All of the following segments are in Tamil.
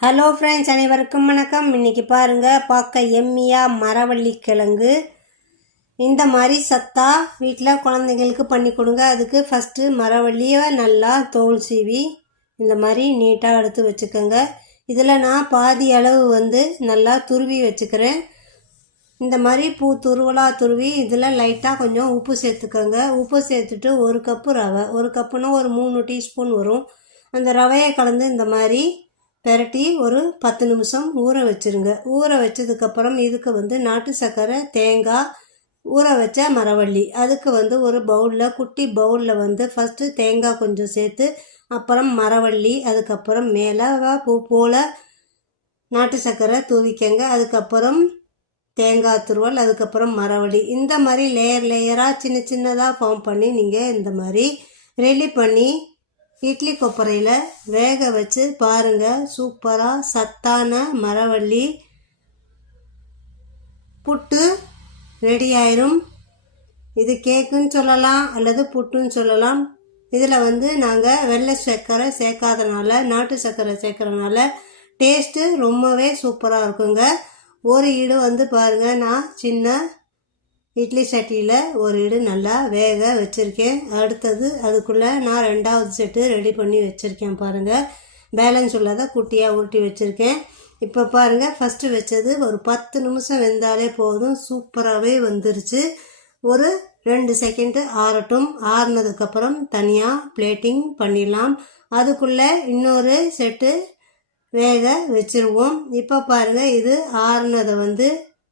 ஹலோ ஃப்ரெண்ட்ஸ், அனைவருக்கும் வணக்கம். இன்றைக்கி பாருங்கள், பார்க்க எம்மியாக மரவள்ளி கிழங்கு இந்த மாதிரி சத்தா வீட்டில் குழந்தைங்களுக்கு பண்ணி கொடுங்க. அதுக்கு ஃபஸ்ட்டு மரவள்ளியை நல்லா தோல் சீவி இந்த மாதிரி நீட்டாக எடுத்து வச்சுக்கோங்க. இதில் நான் பாதி அளவு நல்லா துருவி வச்சுக்கிறேன். இந்த மாதிரி துருவலாக துருவி இதில் லைட்டாக கொஞ்சம் உப்பு சேர்த்துக்கோங்க. உப்பு சேர்த்துட்டு 1 கப்பு ரவை, 1 கப்புனா ஒரு 3 டீஸ்பூன் வரும். அந்த ரவையை கலந்து இந்த மாதிரி பெரட்டி ஒரு 10 நிமிஷம் ஊற வச்சுருங்க. ஊற வச்சதுக்கப்புறம் இதுக்கு நாட்டு சர்க்கரை, தேங்காய், ஊற வச்ச மரவள்ளி, அதுக்கு ஒரு பவுலில், குட்டி பவுலில் ஃபஸ்ட்டு தேங்காய் கொஞ்சம் சேர்த்து, அப்புறம் மரவள்ளி, அதுக்கப்புறம் மேலே பூ போல் நாட்டு சர்க்கரை தூவிக்கங்க. அதுக்கப்புறம் தேங்காய் துருவல், அதுக்கப்புறம் மரவள்ளி, இந்த மாதிரி லேயராக சின்ன சின்னதாக ஃபார்ம் பண்ணி நீங்கள் இந்த மாதிரி ரெடி பண்ணி இட்லி கொப்பரையில் வேக வச்சு பாருங்கள். சூப்பராக சத்தான மரவள்ளி புட்டு ரெடி ஆயிரும். இது கேக்குன்னு சொல்லலாம் அல்லது புட்டுன்னு சொல்லலாம். இதில் நாங்கள் வெள்ளை சர்க்கரை சேர்க்காதனால, நாட்டு சர்க்கரை சேர்க்கறதுனால டேஸ்ட்டு ரொம்பவே சூப்பராக இருக்குங்க. ஒரு ஈடு பாருங்கள், நான் சின்ன இட்லி சட்டியில் ஒரு ஈடு நல்லா வேக வச்சுருக்கேன். அடுத்தது அதுக்குள்ளே நான் 2வது செட்டு ரெடி பண்ணி வச்சுருக்கேன். பாருங்கள், பேலன்ஸ் உள்ளதை குட்டியாக உருட்டி வச்சுருக்கேன். இப்போ பாருங்கள், ஃபஸ்ட்டு வச்சது ஒரு 10 நிமிஷம் வெந்தாலே போதும். சூப்பராகவே வந்துருச்சு. ஒரு 2 செகண்டு ஆறட்டும். ஆறுனதுக்கப்புறம் தனியாக பிளேட்டிங் பண்ணிடலாம். அதுக்குள்ளே இன்னொரு செட்டு வேக வச்சுருவோம். இப்போ பாருங்கள், இது ஆறுனதை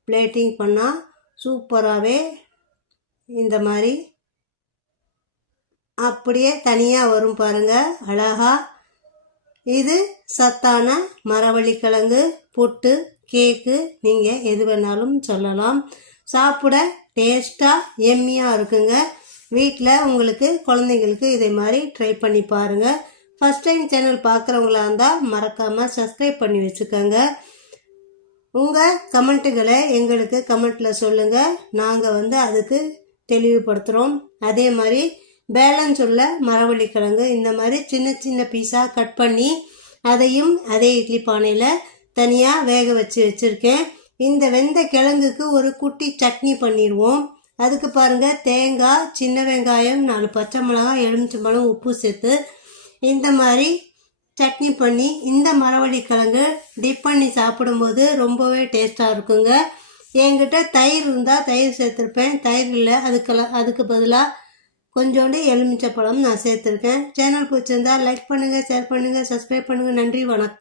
பிளேட்டிங் பண்ணால் சூப்பராகவே இந்த மாதிரி அப்படியே தனியாக வரும். பாருங்கள், அழகா. இது சத்தான மரவள்ளி கிழங்கு புட்டு, கேக்கு, நீங்கள் எது வேணாலும் சொல்லலாம். சாப்பிட டேஸ்ட்டாக எம்மியாக இருக்குங்க. வீட்டில் உங்களுக்கு குழந்தைங்களுக்கு இதை மாதிரி ட்ரை பண்ணி பாருங்கள். ஃபஸ்ட் டைம் சேனல் பார்க்குறவங்களா இருந்தால் மறக்காமல் சப்ஸ்கிரைப் பண்ணி வச்சுக்கோங்க. உங்கள் கமெண்ட்டுகளை எங்களுக்கு கமெண்ட்டில் சொல்லுங்கள். நாங்கள் அதுக்கு தெளிவுபடுத்துகிறோம். அதே மாதிரி பேலன்ஸ் உள்ள மரவள்ளி கிழங்கு இந்த மாதிரி சின்ன சின்ன பீஸாக கட் பண்ணி அதையும் அதே இட்லி பானையில் தனியாக வேக வச்சுருக்கேன். இந்த வெந்த கிழங்குக்கு ஒரு குட்டி சட்னி பண்ணிடுவோம். அதுக்கு பாருங்கள், தேங்காய், சின்ன வெங்காயம், 4 பச்சை மிளகாய், எலுமிச்சம்பழம், உப்பு சேர்த்து இந்த மாதிரி சட்னி பண்ணி இந்த மரவள்ளி கிழங்கு டிப் பண்ணி சாப்பிடும்போது ரொம்பவே டேஸ்ட்டாக இருக்குங்க. என்கிட்ட தயிர் இருந்தால் தயிர் சேர்த்துருப்பேன். தயிர் இல்லை, அதுக்கு பதிலாக கொஞ்சோண்டு எலுமிச்சப்பழம் நான் சேர்த்துருக்கேன். சேனல் பிடிச்சிருந்தால் லைக் பண்ணுங்கள், ஷேர் பண்ணுங்கள், சப்ஸ்கிரைப் பண்ணுங்கள். நன்றி, வணக்கம்.